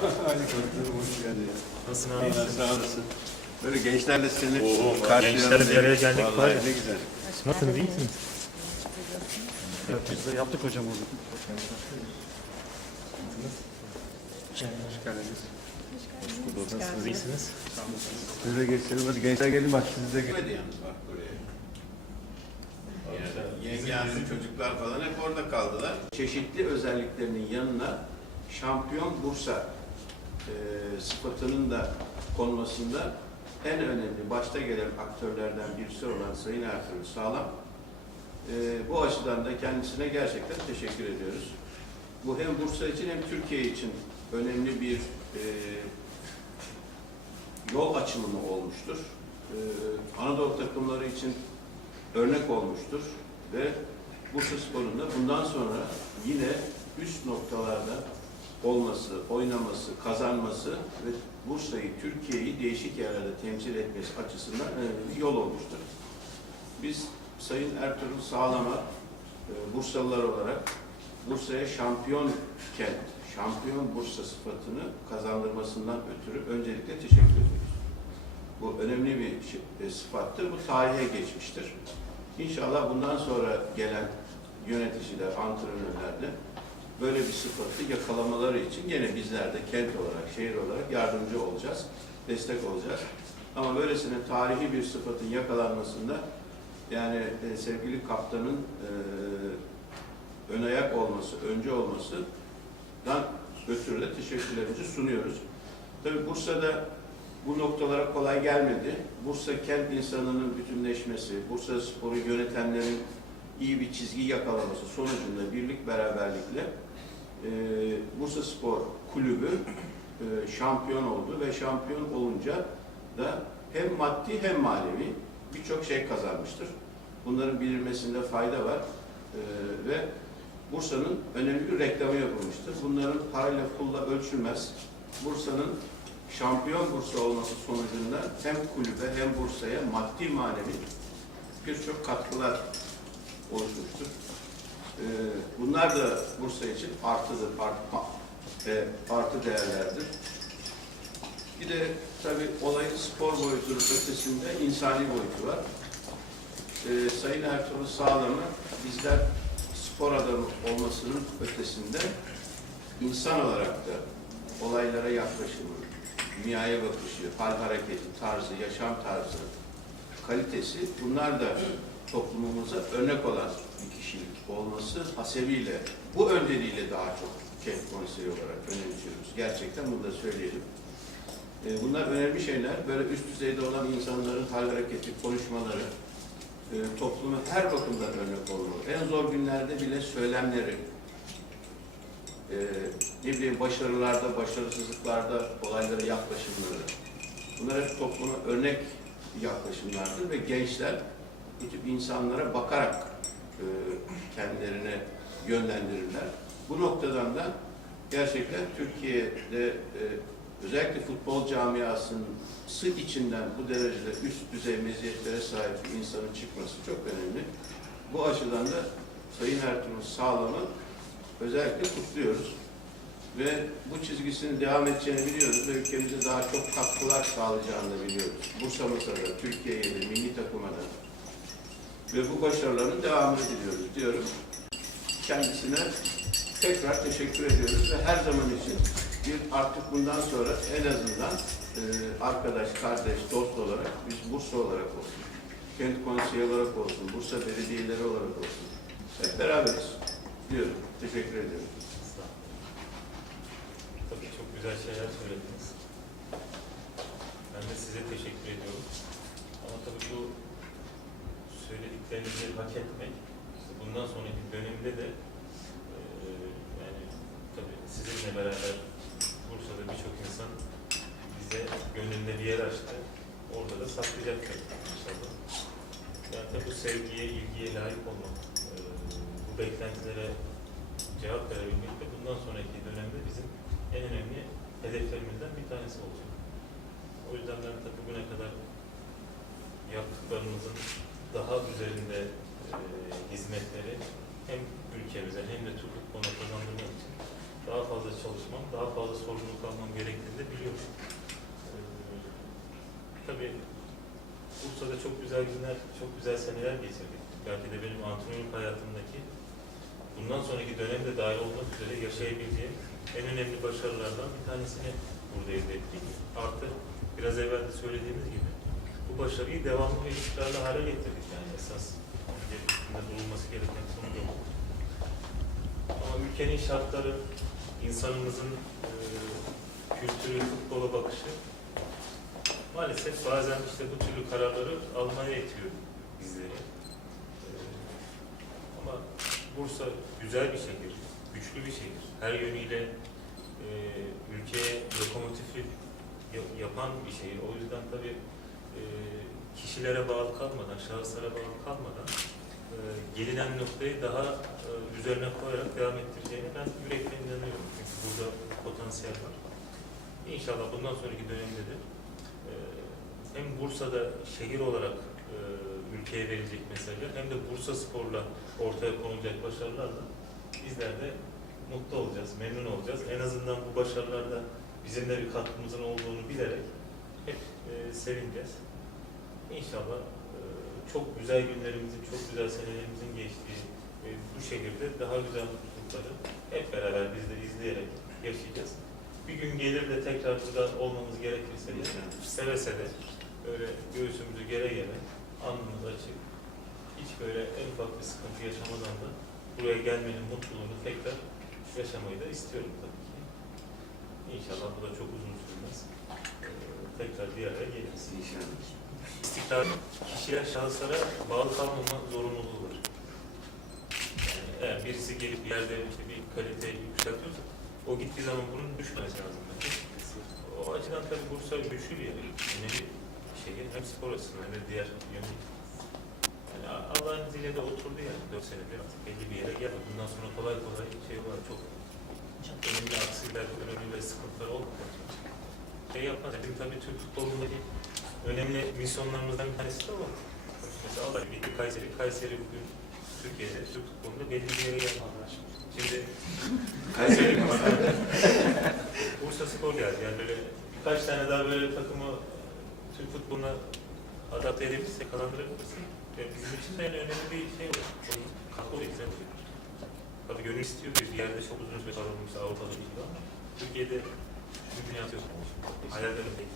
Hoş geldin. Nasılsın abi? sağ olasın. Böyle gençlerle seni Oo, karşılayalım gençler bir araya geldik, var ya. ne güzel. Nasılsınız? iyi misiniz? Biz de yaptık hocam onu. Hoş geldiniz. Nasılsınız? iyisiniz? Siz de geçelim. Hadi gençler gelin bak siz de gelin. bak buraya. Yani yenge hanım, çocuklar falan hep orada kaldılar. Çeşitli özelliklerinin yanına şampiyon Bursa e, sıfatının da konmasında en önemli başta gelen aktörlerden birisi olan Sayın Ertuğrul Sağlam e, bu açıdan da kendisine gerçekten teşekkür ediyoruz. Bu hem Bursa için hem Türkiye için önemli bir e, yol açılımı olmuştur. Ee, Anadolu takımları için örnek olmuştur ve Bursa Spor'un da bundan sonra yine üst noktalarda olması, oynaması, kazanması ve Bursa'yı, Türkiye'yi değişik yerlerde temsil etmesi açısından önemli bir yol olmuştur. Biz Sayın Ertuğrul Sağlam'a e, Bursalılar olarak Bursa'ya şampiyon kent, şampiyon Bursa sıfatını kazandırmasından ötürü öncelikle teşekkür ediyoruz. Bu önemli bir e, sıfattır. Bu tarihe geçmiştir. İnşallah bundan sonra gelen yöneticiler, antrenörler de böyle bir sıfatı yakalamaları için gene bizler de kent olarak, şehir olarak yardımcı olacağız, destek olacağız. Ama böylesine tarihi bir sıfatın yakalanmasında yani e, sevgili kaptanın e, ön ayak olması, önce olmasından ötürü de teşekkürlerimizi sunuyoruz. Tabii Bursa'da bu noktalara kolay gelmedi. Bursa kent insanının bütünleşmesi, Bursa sporu yönetenlerin iyi bir çizgi yakalaması sonucunda birlik beraberlikle e, Bursa Spor Kulübü e, şampiyon oldu ve şampiyon olunca da hem maddi hem manevi birçok şey kazanmıştır. Bunların bilinmesinde fayda var E, ve Bursa'nın önemli bir reklamı yapılmıştır. Bunların parayla pulla ölçülmez. Bursa'nın şampiyon Bursa olması sonucunda hem kulübe hem Bursa'ya maddi manevi birçok katkılar oluşmuştur. Ee, bunlar da Bursa için artıdır, art, e, artı değerlerdir. Bir de tabii olayın spor boyutunun ötesinde insani boyutu var. Ee, Sayın Ertuğrul Sağlam'ı bizler spor adamı olmasının ötesinde insan olarak da olaylara yaklaşımı, dünyaya bakışı, hal hareketi, tarzı, yaşam tarzı, kalitesi bunlar da toplumumuza örnek olan bir kişilik olması hasebiyle, bu öndeliğiyle daha çok kent konseyi olarak önemsiyoruz. Gerçekten bunu da söyleyelim. E, Bunlar önemli şeyler. Böyle üst düzeyde olan insanların hal hareketi, konuşmaları, e, topluma her bakımdan örnek olmalı. En zor günlerde bile söylemleri, e, ne bileyim başarılarda, başarısızlıklarda olaylara yaklaşımları. Bunlar hep topluma örnek yaklaşımlardır ve gençler tip insanlara bakarak e, kendilerine yönlendirirler. Bu noktadan da gerçekten Türkiye'de e, özellikle futbol camiasının sı içinden bu derecede üst düzey meziyetlere sahip bir insanın çıkması çok önemli. Bu açıdan da Sayın Ertuğrul Sağlam'ı özellikle kutluyoruz. Ve bu çizgisinin devam edeceğini biliyoruz ve ülkemize daha çok katkılar sağlayacağını da biliyoruz. Bursa'mıza da, Türkiye'ye de, milli takıma da. Ve bu başarıların devamını diliyoruz diyorum. Kendisine tekrar teşekkür ediyoruz ve her zaman için bir artık bundan sonra en azından e, arkadaş, kardeş, dost olarak biz Bursa olarak olsun, kent konseyi olarak olsun, Bursa belediyeleri olarak olsun. Hep beraberiz diyorum. Teşekkür ediyorum. Tabii çok güzel şeyler söylediniz. Ben de size teşekkür ediyorum. Ama tabii bu söylediklerinizi hak etmek, işte bundan sonraki dönemde de eee, yani tabii sizinle beraber Bursa'da birçok insan bize gönlünde bir yer açtı. Orada da saklayacaktır inşallah. Yani tabii bu sevgiye, ilgiye layık olmak, eee, bu beklentilere cevap verebilmek de bundan sonraki dönemde bizim en önemli hedeflerimizden bir tanesi olacak. O yüzden ben tabii bugüne kadar yaptıklarımızın daha üzerinde e, hizmetleri hem ülkemize hem de Türk futboluna kazandırmak için daha fazla çalışmam, daha fazla sorumluluk almam gerektiğini de biliyorum. Ee, tabii Bursa'da çok güzel günler, çok güzel seneler geçirdik. Belki de benim antrenörlük hayatımdaki bundan sonraki dönemde dahil olmak üzere yaşayabileceğim en önemli başarılardan bir tanesini burada elde ettik. Artı biraz evvel de söylediğimiz gibi başarıyı devamlı ve istikrarlı hale getirdik yani esas. Durulması gereken konu da bu. Ama ülkenin şartları, insanımızın e, kültürü, futbola bakışı maalesef bazen işte bu türlü kararları almaya itiyor bizleri. E, ama Bursa güzel bir şehir, güçlü bir şehir. Her yönüyle e, ülkeye lokomotifi ya- yapan bir şehir. O yüzden tabii e, kişilere bağlı kalmadan, şahıslara bağlı kalmadan e, gelinen noktayı daha e, üzerine koyarak devam ettireceğine ben yürekten inanıyorum. Çünkü burada potansiyel var. İnşallah bundan sonraki dönemde de e, hem Bursa'da şehir olarak ülkeye verilecek meseleler hem de Bursa Spor'la ortaya konulacak başarılarla bizler de mutlu olacağız, memnun olacağız. En azından bu başarılarda bizim de bir katkımızın olduğunu bilerek hep e, sevineceğiz. İnşallah e, çok güzel günlerimizin, çok güzel senelerimizin geçtiği e, bu şehirde daha güzel mutlulukları hep beraber biz de izleyerek yaşayacağız. Bir gün gelir de tekrar burada olmamız gerekirse de seve seve böyle göğsümüzü gere gere alnımız açık hiç böyle en ufak bir sıkıntı yaşamadan da buraya gelmenin mutluluğunu tekrar yaşamayı da istiyorum tabii ki. İnşallah bu da çok uzun sürmez. Tekrar bir araya geliriz. İnşallah. İstikrar kişiye, şahıslara bağlı kalmama zorunluluğu var. Yani eğer birisi gelip bir yerde işte bir kaliteyi yükseltiyorsa o gittiği zaman bunun düşmemesi lazım. bence. O açıdan tabii Bursa güçlü bir yer. Önemli bir şehir. Hem spor açısından hem de diğer yönü. Yani Allah'ın izniyle de oturdu yani 4 senedir artık belli bir yere geldi. Bundan sonra kolay kolay şey var çok önemli aksiler, önemli sıkıntılar olmayacak. Şey yapmaz. Bizim tabii Türk futbolundaki önemli misyonlarımızdan bir tanesi de o. Mesela Allah bir Kayseri, Kayseri bugün Türkiye'de Türk futbolunda belli bir yere gelmez. Şimdi Kayseri Bursa Spor geldi. Yani böyle birkaç tane daha böyle takımı Türk futboluna adapte edebilirsek, kazandırabilirsek ve bizim için de yani önemli bir şey olur. Bunun katkı güzel olur. Tabii gönül istiyor bir yerde çok uzun süre kalmış Avrupa'da gibi ama Türkiye'de dünya atıyorsunuz. Hayallerim değil.